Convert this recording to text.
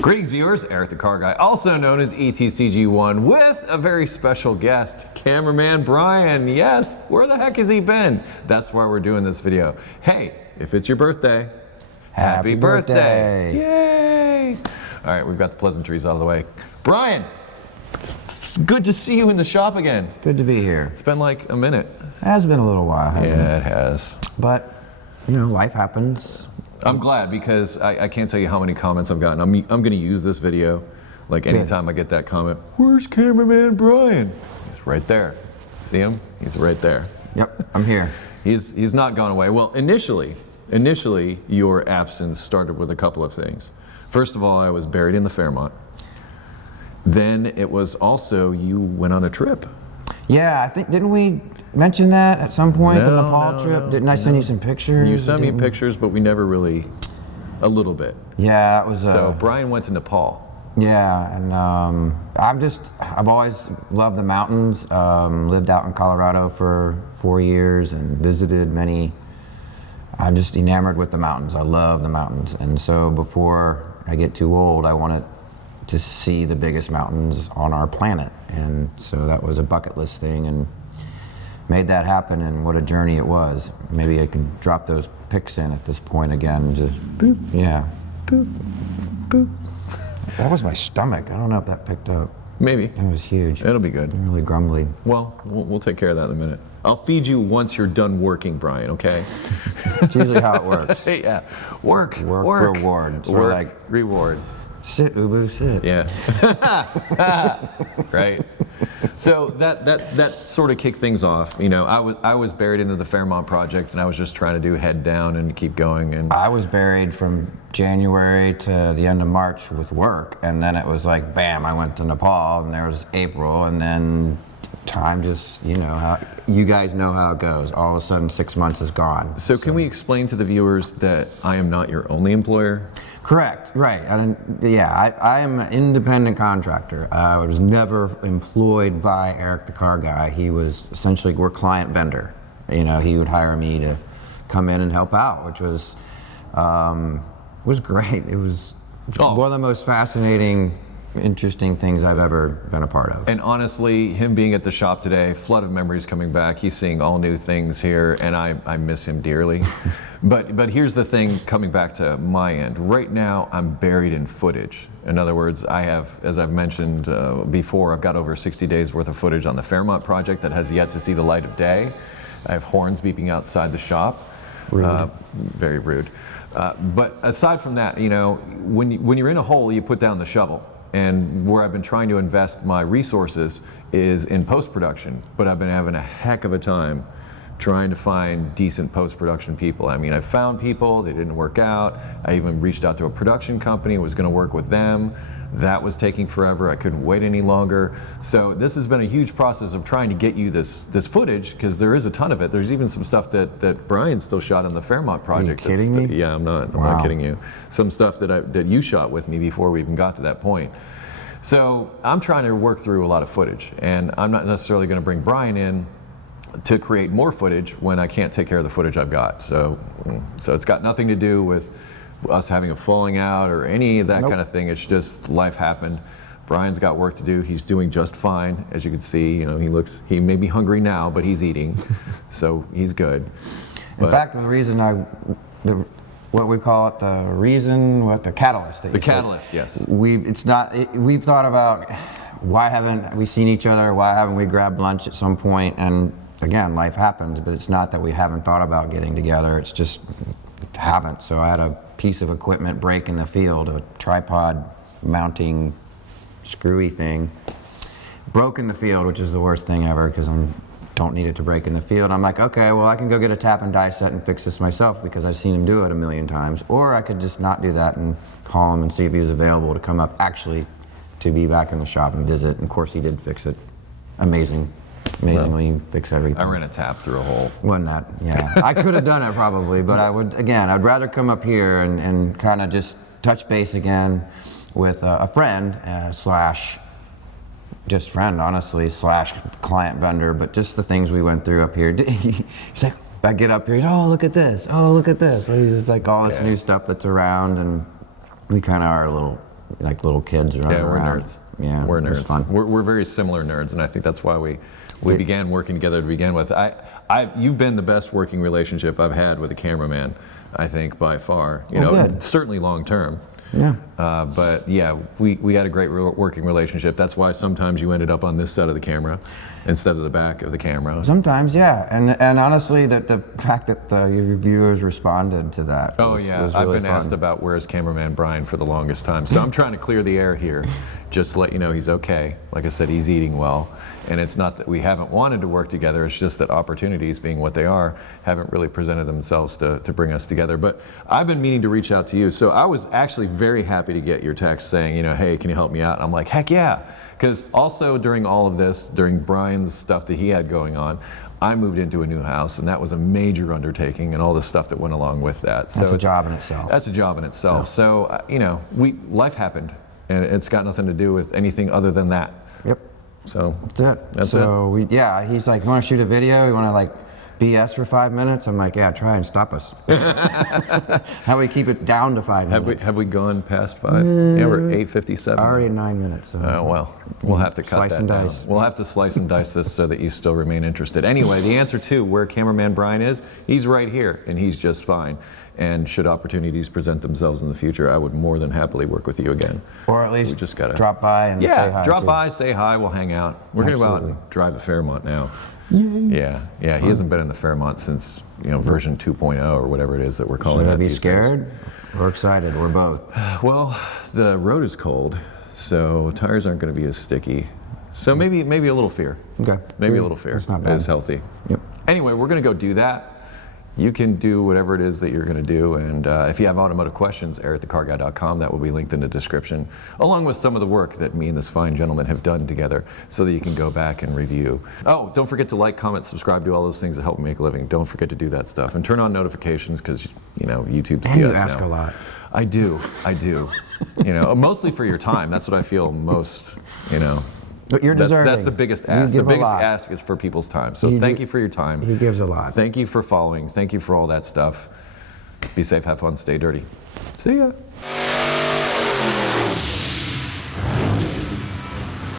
Greetings viewers, Eric the Car Guy, also known as ETCG1, with a very special guest, Cameraman Brian. Yes, where the heck has he been? That's why we're doing this video. Hey, if it's your birthday, happy birthday. Yay! All right, we've got the pleasantries out of the way. Brian, it's good to see you in the shop again. Good to be here. It's been like a minute. It has been a little while, hasn't it? Yeah, it has. But, you know, life happens. I'm glad because I can't tell you how many comments I've gotten. I'm going to use this video, like anytime I get that comment, where's Cameraman Brian? He's right there. See him? He's right there. Yep, I'm here. He's not gone away. Well, initially, your absence started with a couple of things. First of all, I was buried in the Fairmont. Then it was also you went on a trip. Yeah, I think, didn't we mention that at some point, the Nepal trip? Didn't I send you some pictures? You sent me pictures, but we never really, a little bit. Yeah, it was... So Brian went to Nepal. Yeah, and I've always loved the mountains. Lived out in Colorado for 4 years and visited many. I'm just enamored with the mountains. I love the mountains. And so before I get too old, I wanted to see the biggest mountains on our planet. And so that was a bucket list thing and made that happen, and what a journey it was. Maybe I can drop those pics in at this point again. Just boop. Yeah. Boop. Boop. That was my stomach. I don't know if that picked up. Maybe. It was huge. It'll be good. Really grumbly. Well, we'll take care of that in a minute. I'll feed you once you're done working, Brian, okay? It's usually how it works. Yeah. Work, reward. So work, like, reward. Sit, Ubu, sit. Yeah. Right. So that sort of kicked things off. You know, I was buried into the Fairmont project, and I was just trying to do head down and keep going. And I was buried from January to the end of March with work, and then it was like, bam, I went to Nepal, and there was April, and then time just, you guys know how it goes. All of a sudden, 6 months is gone. So can we explain to the viewers that I am not your only employer? Correct, right. I am an independent contractor. I was never employed by Eric the Car Guy. He was essentially, we're client vendor. He would hire me to come in and help out, which was great. It was one of the most fascinating, interesting things I've ever been a part of. And honestly, him being at the shop today, flood of memories coming back. He's seeing all new things here, and I miss him dearly. But here's the thing, coming back to my end. Right now, I'm buried in footage. In other words, I have, as I've mentioned before, I've got over 60 days worth of footage on the Fairmont project that has yet to see the light of day. I have horns beeping outside the shop. Rude. Very rude. But aside from that, when you're in a hole, you put down the shovel. And where I've been trying to invest my resources is in post-production, but I've been having a heck of a time trying to find decent post-production people. I mean, I found people, they didn't work out. I even reached out to a production company, was gonna work with them. That was taking forever, I couldn't wait any longer. So this has been a huge process of trying to get you this footage, because there is a ton of it. There's even some stuff that Brian still shot on the Fairmont project. Are you kidding me? Yeah, I'm not kidding you. Some stuff that you shot with me before we even got to that point. So I'm trying to work through a lot of footage, and I'm not necessarily gonna bring Brian in to create more footage when I can't take care of the footage I've got. So it's got nothing to do with us having a falling out or any of that kind of thing. It's just life happened. Brian's got work to do. He's doing just fine, as you can see. He may be hungry now, but he's eating, so he's good. In fact, the reason what we call it, the catalyst. The catalyst, yes. We've thought about, why haven't we seen each other? Why haven't we grabbed lunch at some point? And again, life happens, but it's not that we haven't thought about getting together. It's just haven't. So I had a piece of equipment break in the field, a tripod mounting screwy thing, broke in the field, which is the worst thing ever because I don't need it to break in the field. I'm like, okay, well, I can go get a tap and die set and fix this myself because I've seen him do it a million times, or I could just not do that and call him and see if he was available to come up actually to be back in the shop and visit. And of course he did fix it. Amazingly fix everything. I ran a tap through a hole. Wasn't that? Yeah. I could have done it probably, but I'd rather come up here and kind of just touch base again with a friend slash just friend, honestly, slash client vendor, but just the things we went through up here. He's like, I get up here, oh, look at this, oh, look at this. So he's just like all this new stuff that's around, and we kind of are a little like little kids running Yeah, we're around. nerds. Yeah, we're it was nerds. fun. We're very similar nerds, and I think that's why we began working together to begin with. You've been the best working relationship I've had with a cameraman, I think, by far. You know, good. certainly long term. Yeah. But yeah, we had a great working relationship. That's why sometimes you ended up on this side of the camera instead of the back of the camera. Sometimes, yeah, and honestly, the fact that your viewers responded to that. Oh was, yeah, was I've really been fun. asked about where's Cameraman Brian for the longest time. So I'm trying to clear the air here, just to let you know he's okay. Like I said, he's eating well. And it's not that we haven't wanted to work together, it's just that opportunities, being what they are, haven't really presented themselves to bring us together. But I've been meaning to reach out to you. So I was actually very happy to get your text saying, you know, hey, can you help me out? And I'm like, heck yeah. Because also during all of this, during Brian's stuff that he had going on, I moved into a new house, and that was a major undertaking, and all the stuff that went along with that. So That's a job in itself. That's a job in itself. Yeah. So, you know, life happened, and it's got nothing to do with anything other than that. Yep. So that's it. That's so it. He's like, you want to shoot a video? You want to like BS for 5 minutes? I'm like, yeah, try and stop us. How do we keep it down to 5 minutes? Have we gone past 5? Yeah, we're 8:57. Already 9 minutes. So. Oh, well, we'll have to cut Slice that and down. dice. We'll have to slice and dice this so that you still remain interested. Anyway, the answer to where Cameraman Brian is, he's right here, and he's just fine. And should opportunities present themselves in the future, I would more than happily work with you again. Or at least We just gotta drop by and say hi. drop too. by, say hi, we'll hang out. We're going to go out and drive a Fairmont now. Yeah, he hasn't been in the Fairmont since, you know, version 2.0 or whatever it is that we're calling Should it I be these days. scared or excited or both? Well, the road is cold, so tires aren't going to be as sticky. So maybe a little fear. Okay. Maybe a little fear. That's not bad. Is healthy. Yep. Anyway, we're going to go do that. You can do whatever it is that you're going to do, and if you have automotive questions, air@thecarguy.com. That will be linked in the description, along with some of the work that me and this fine gentleman have done together, so that you can go back and review. Oh, don't forget to like, comment, subscribe, do all those things that help me make a living. Don't forget to do that stuff, and turn on notifications, because you know YouTube's And BS you ask now. a lot. I do. You know, mostly for your time. That's what I feel most. You know. But you're deserving. That's the biggest You ask. The give a biggest lot. ask is for people's time. So You thank do- you for your time. He gives a lot. Thank you for following. Thank you for all that stuff. Be safe, have fun, stay dirty. See ya.